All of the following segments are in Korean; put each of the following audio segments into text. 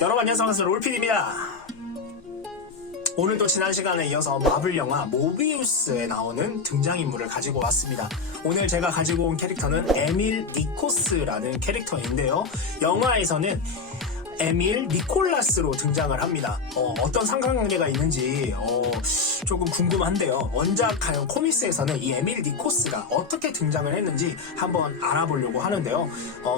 여러분 안녕하세요. 반갑습니다. 롤피디입니다. 오늘도 지난 시간에 이어서 마블 영화 모비우스에 나오는 등장인물을 가지고 왔습니다. 오늘 제가 가지고 온 캐릭터는 에밀 니코스라는 캐릭터인데요. 영화에서는 에밀 니콜라스로 등장을 합니다. 어떤 상관관계가 있는지 조금 궁금한데요. 원작 코믹스에서는 이 에밀 니코스가 어떻게 등장을 했는지 한번 알아보려고 하는데요.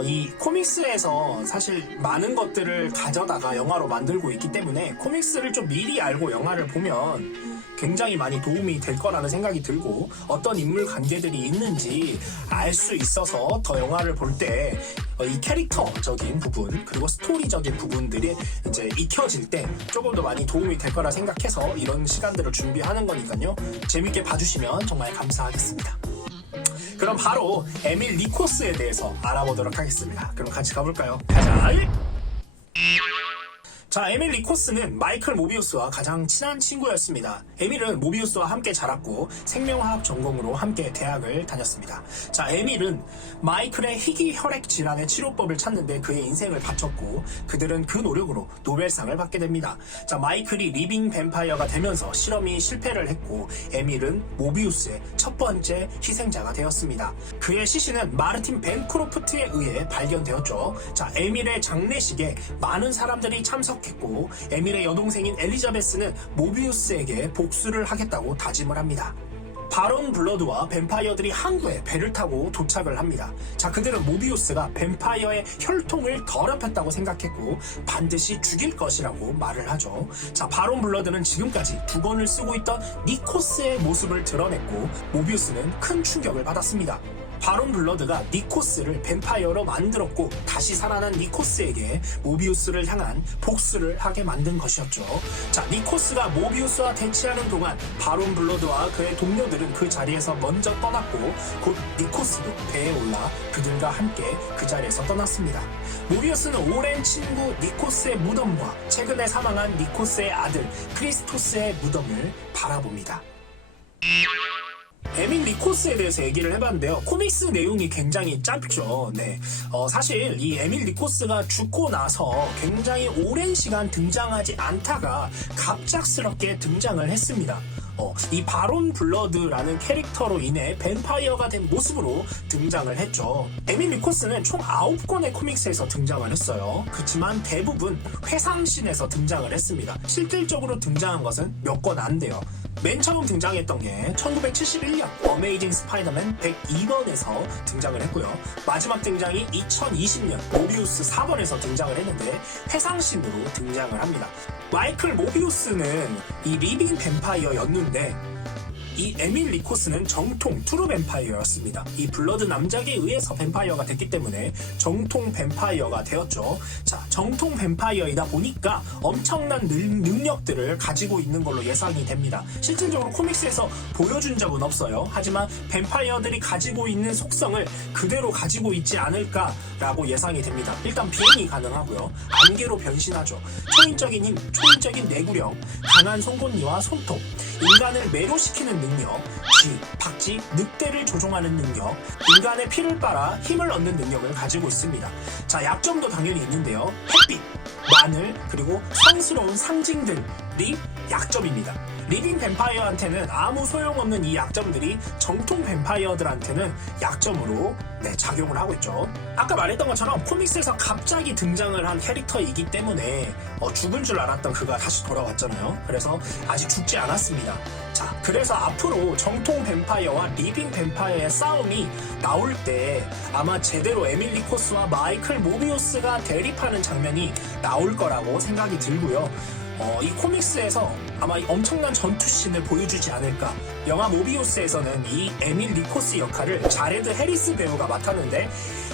이 코믹스에서 사실 많은 것들을 가져다가 영화로 만들고 있기 때문에 코믹스를 좀 미리 알고 영화를 보면 굉장히 많이 도움이 될 거라는 생각이 들고, 어떤 인물 관계들이 있는지 알 수 있어서 더 영화를 볼 때 이 캐릭터적인 부분 그리고 스토리적인 부분들이 이제 익혀질 때 조금 더 많이 도움이 될 거라 생각해서 이런 시간들을 준비하는 거니까요. 재밌게 봐주시면 정말 감사하겠습니다. 그럼 바로 에밀 니코스에 대해서 알아보도록 하겠습니다. 그럼 같이 가볼까요? 가자! 자, 에밀 니코스는 마이클 모비우스와 가장 친한 친구였습니다. 에밀은 모비우스와 함께 자랐고 생명화학 전공으로 함께 대학을 다녔습니다. 자, 에밀은 마이클의 희귀 혈액 질환의 치료법을 찾는데 그의 인생을 바쳤고, 그들은 그 노력으로 노벨상을 받게 됩니다. 자, 마이클이 리빙 뱀파이어가 되면서 실험이 실패를 했고 에밀은 모비우스의 첫 번째 희생자가 되었습니다. 그의 시신은 마르틴 벤크로프트에 의해 발견되었죠. 자, 에밀의 장례식에 많은 사람들이 참석했고 에밀의 여동생인 엘리자베스는 모비우스에게 복수를 하겠다고 다짐을 합니다. 바론 블러드와 뱀파이어들이 항구에 배를 타고 도착을 합니다. 자, 그들은 모비우스가 뱀파이어의 혈통을 더럽혔다고 생각했고 반드시 죽일 것이라고 말을 하죠. 자, 바론 블러드는 지금까지 두건을 쓰고 있던 니코스의 모습을 드러냈고 모비우스는 큰 충격을 받았습니다. 바론 블러드가 니코스를 뱀파이어로 만들었고 다시 살아난 니코스에게 모비우스를 향한 복수를 하게 만든 것이었죠. 자, 니코스가 모비우스와 대치하는 동안 바론 블러드와 그의 동료들은 그 자리에서 먼저 떠났고 곧 니코스도 배에 올라 그들과 함께 그 자리에서 떠났습니다. 모비우스는 오랜 친구 니코스의 무덤과 최근에 사망한 니코스의 아들 크리스토스의 무덤을 바라봅니다. 에밀 니코스에 대해서 얘기를 해봤는데요. 코믹스 내용이 굉장히 짧죠. 네. 사실 이 에밀 니코스가 죽고 나서 굉장히 오랜 시간 등장하지 않다가 갑작스럽게 등장을 했습니다. 이 바론 블러드라는 캐릭터로 인해 뱀파이어가 된 모습으로 등장을 했죠. 에밀 니코스는 총 9권의 코믹스에서 등장을 했어요. 그렇지만 대부분 회상신에서 등장을 했습니다. 실질적으로 등장한 것은 몇 권 안 돼요. 맨 처음 등장했던 게 1971년 어메이징 스파이더맨 102번에서 등장을 했고요. 마지막 등장이 2020년 모비우스 4번에서 등장을 했는데 회상신으로 등장을 합니다. 마이클 모비우스는 이 리빙 뱀파이어였는데 이 에밀 니코스는 정통 트루 뱀파이어였습니다. 이 블러드 남작에 의해서 뱀파이어가 됐기 때문에 정통 뱀파이어가 되었죠. 자, 정통 뱀파이어이다 보니까 엄청난 능력들을 가지고 있는 걸로 예상이 됩니다. 실질적으로 코믹스에서 보여준 적은 없어요. 하지만 뱀파이어들이 가지고 있는 속성을 그대로 가지고 있지 않을까라고 예상이 됩니다. 일단 비행이 가능하고요. 안개로 변신하죠. 초인적인 힘, 초인적인 내구력, 강한 송곳니와 손톱, 인간을 매료시키는 능력, 쥐, 박쥐, 늑대를 조종하는 능력, 인간의 피를 빨아 힘을 얻는 능력을 가지고 있습니다. 자, 약점도 당연히 있는데요. 햇빛, 마늘, 그리고 성스러운 상징들이 약점입니다. 리빙 뱀파이어한테는 아무 소용없는 이 약점들이 정통 뱀파이어들한테는 약점으로 작용을 하고 있죠. 아까 말했던 것처럼 코믹스에서 갑자기 등장을 한 캐릭터이기 때문에 죽은 줄 알았던 그가 다시 돌아왔잖아요. 그래서 아직 죽지 않았습니다. 자, 그래서 앞으로 정통 뱀파이어와 리빙 뱀파이어의 싸움이 나올 때 아마 제대로 에밀 니코스와 마이클 모비우스가 대립하는 장면이 나올 거라고 생각이 들고요. 이 코믹스에서 아마 엄청난 전투씬을 보여주지 않을까. 영화 모비우스에서는 이 에밀 니코스 역할을 자레드 해리스 배우가 맡았는데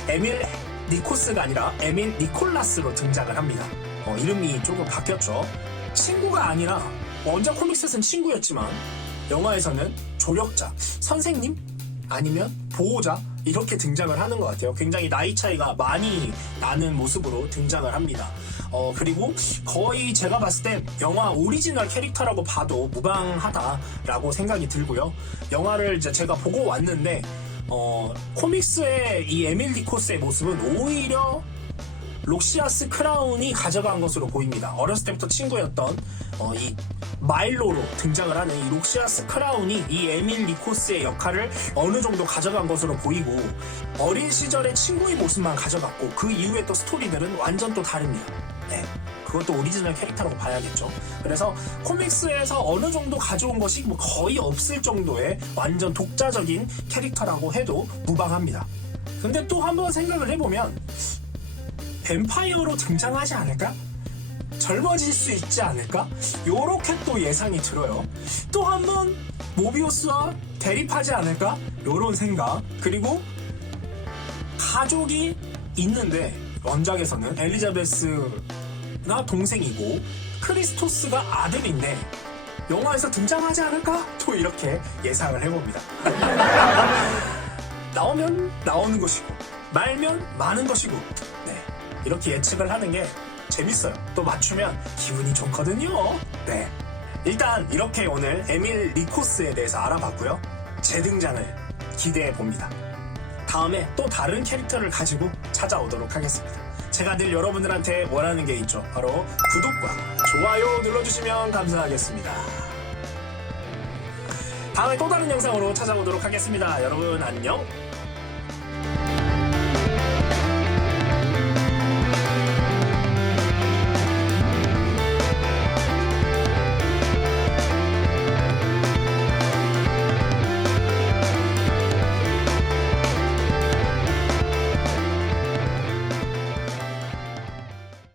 에밀 니코스가 아니라 에밀 니콜라스로 등장을 합니다. 이름이 조금 바뀌었죠. 친구가 아니라 원작 코믹스에서는 친구였지만 영화에서는 조력자, 선생님 아니면 보호자 이렇게 등장을 하는 것 같아요. 굉장히 나이 차이가 많이 나는 모습으로 등장을 합니다. 그리고 거의 제가 봤을 때 영화 오리지널 캐릭터라고 봐도 무방하다라고 생각이 들고요. 영화를 이제 제가 보고 왔는데 코믹스의 이 에밀 니코스의 모습은 오히려 록시아스 크라운이 가져간 것으로 보입니다. 어렸을 때부터 친구였던 이 마일로로 등장을 하는 이 록시아스 크라운이 이 에밀 니코스의 역할을 어느 정도 가져간 것으로 보이고, 어린 시절의 친구의 모습만 가져갔고 그 이후에 또 스토리들은 완전 또 다릅니다. 네, 그것도 오리지널 캐릭터라고 봐야겠죠. 그래서 코믹스에서 어느 정도 가져온 것이 뭐 거의 없을 정도의 완전 독자적인 캐릭터라고 해도 무방합니다. 근데 또 한번 생각을 해보면 뱀파이어로 등장하지 않을까? 젊어질 수 있지 않을까? 요렇게 또 예상이 들어요. 또 한번 모비우스와 대립하지 않을까? 요런 생각. 그리고 가족이 있는데 원작에서는 엘리자베스가 동생이고 크리스토스가 아들인데 영화에서 등장하지 않을까? 또 이렇게 예상을 해봅니다. 나오면 나오는 것이고 말면 마는 것이고, 네, 이렇게 예측을 하는 게 재밌어요. 또 맞추면 기분이 좋거든요. 네, 일단 이렇게 오늘 에밀 니코스에 대해서 알아봤고요. 재등장을 기대해 봅니다. 다음에 또 다른 캐릭터를 가지고 찾아오도록 하겠습니다. 제가 늘 여러분들한테 원하는 게 있죠. 바로 구독과 좋아요 눌러주시면 감사하겠습니다. 다음에 또 다른 영상으로 찾아오도록 하겠습니다. 여러분 안녕.